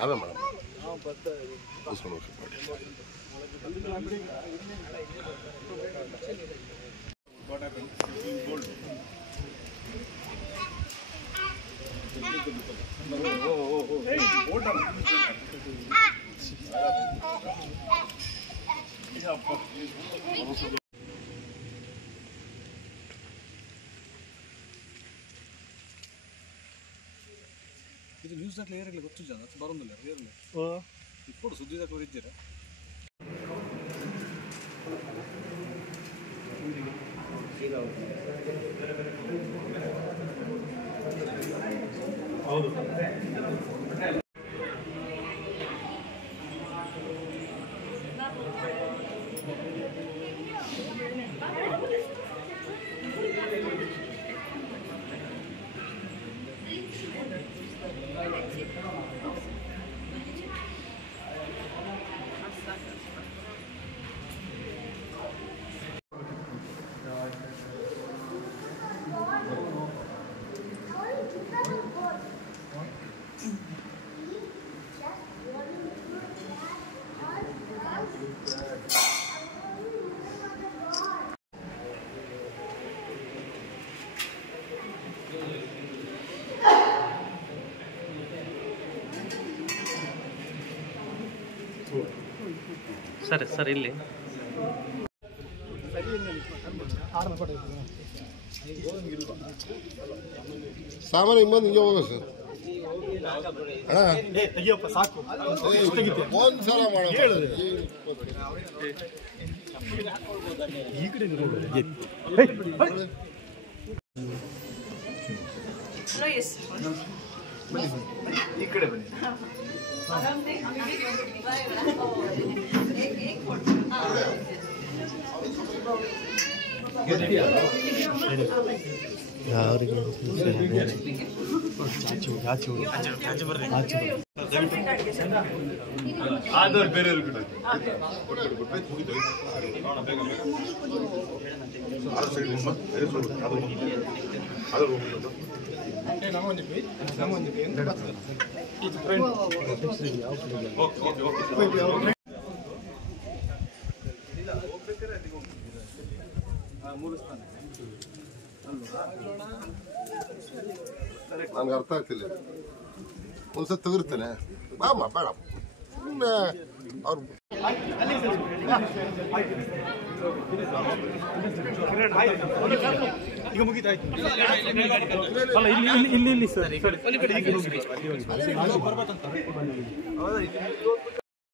आवे मैडम उसको नोट कर What happened? Gold. Oh. Hey, hold on. ಇದು ನ್ಯೂಸ್ ದಾಗ ಕ್ಲಿಯರ್ ಆಗಿ ಗೊತ್ತು ಜನ ಬರೋದಿಲ್ಲ ಕ್ಲಿಯರ್ಲಿ ఇప్పుడు ಸುದ್ದಿ ದಾಗ ಓದಿದ್ದೀರಾ ಹೌದು ಸರ್ ಇಲ್ಲಿ ಸಾಮಾನ್ಯ ಇನ್ನೊಂದು ಹಿಂಗೆ ಹೋಗೋ ಸರ್ ತೆಗಿಯಪ್ಪ ಸಾಕು ಒಂದ್ಸಲ ಮಾಡೋ ಈ ಕಡೆ ಈ ಕಡೆ ಬನ್ನಿ ಆದವ್ರು ಬೇರೆಯವ್ರು ಕೂಡ ನನಗೆ ಅರ್ಥ ಆಗ್ತಿಲ್ಲ ಒಂದ್ಸತಿ ತೆಗಿರ್ತೇನೆ ಬಾಮ ಬೇಡ ಸುಮ್ಮನೆ ಅವ್ರು ಈಗ ಮುಗಿತಾಯ್ತು ಇಲ್ಲಿ ಸರ್